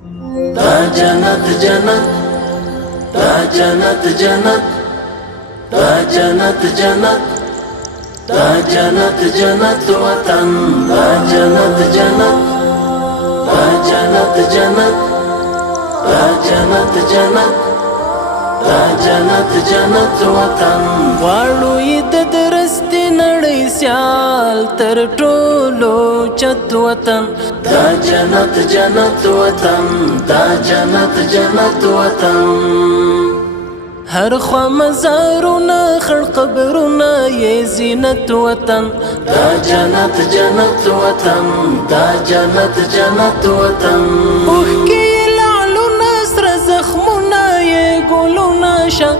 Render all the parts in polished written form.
دا جنت جنت، دا جنت جنت، دا جنت جنت، دا جنت جنت وطن، دا جنت جنت، دا جنت جنت، دا جنت جنت، دا جنت جنت وطن. غواړو یې د درستې نړۍ سیال تر ټولو چت وطن، دا جنت جنت وطن، دا جنت جنت وطن. هر خوا مزارونه خړ قبرونه یې زینت وطن، دا جنت جنت وطن، دا جنت جنت وطن. اوښکې یې لعلونه سره زخمونه یې ګلونه شه،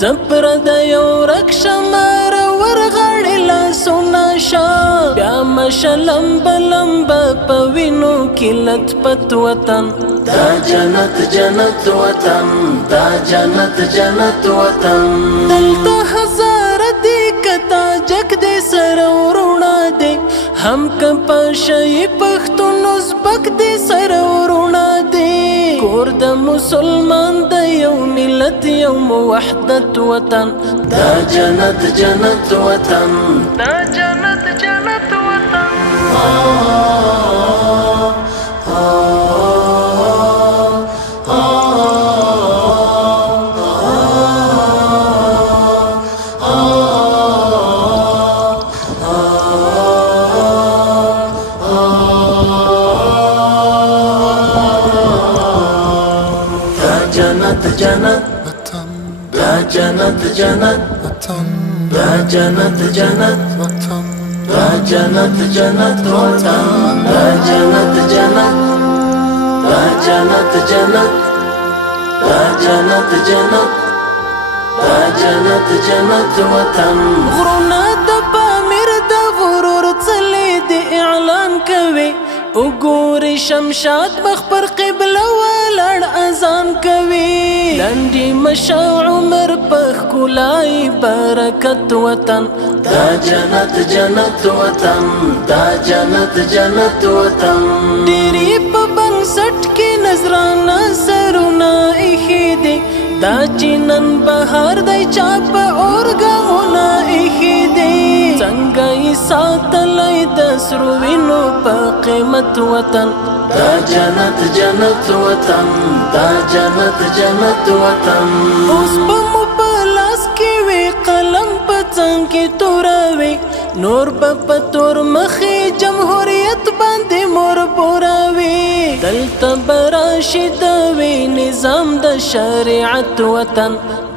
زپر د یو رک شمار ورغړې لاسونه شه. بیا مشه لمبه لمبه په وینو کې لتپت وطن، دا جنت جنت وطن، دا جنت جنت وطن. دلته هزاره دی کتا جک دی سره ورونه دی، هم که پاشی پښتون ازبک دی سره ورونه دی. کور د مسلمان د یو ملت یو موحدت وطن، دا جنت جنت وطن، دا جنت جنت وطن. جنت جنت وطن، دا جنت جنت وطن، دا جنت جنت وطن، دا جنت جنت وطن، دا جنت جنت، دا جنت جنت، دا جنت جنت، دا جنت جنت وطن. غرونه د پامیر د غرور څلې د اعلان کوي، وګوري شمشاد مخ پر قبله ولاړ اذان کوي. لنډي مشه عمر په ښکلای برکت وطن، دا جنت جنت وطن، دا جنت جنت وطن. ډېرې په بنسټ کې نظرانه سرونه ایښي دي، دا چې نن بهار دی چا په اور ګامونه ایښي دي. څنګه یې ساتلی د سرو وینو په قیمت وطن، دا جنت جنت وطن، دا جنت جنت وطن. اوس به مو په لاس کې وي قلم په څنګ کې توروي، نور به په تور مخې جمهوریت باندې مور پوروي. دلته به راشي د وي نظام د شریعت وطن،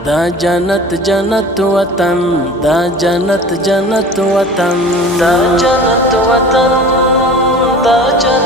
دا جنت جنت وطن، دا جنت جنت وطن، دا جنت وطن، دا جنت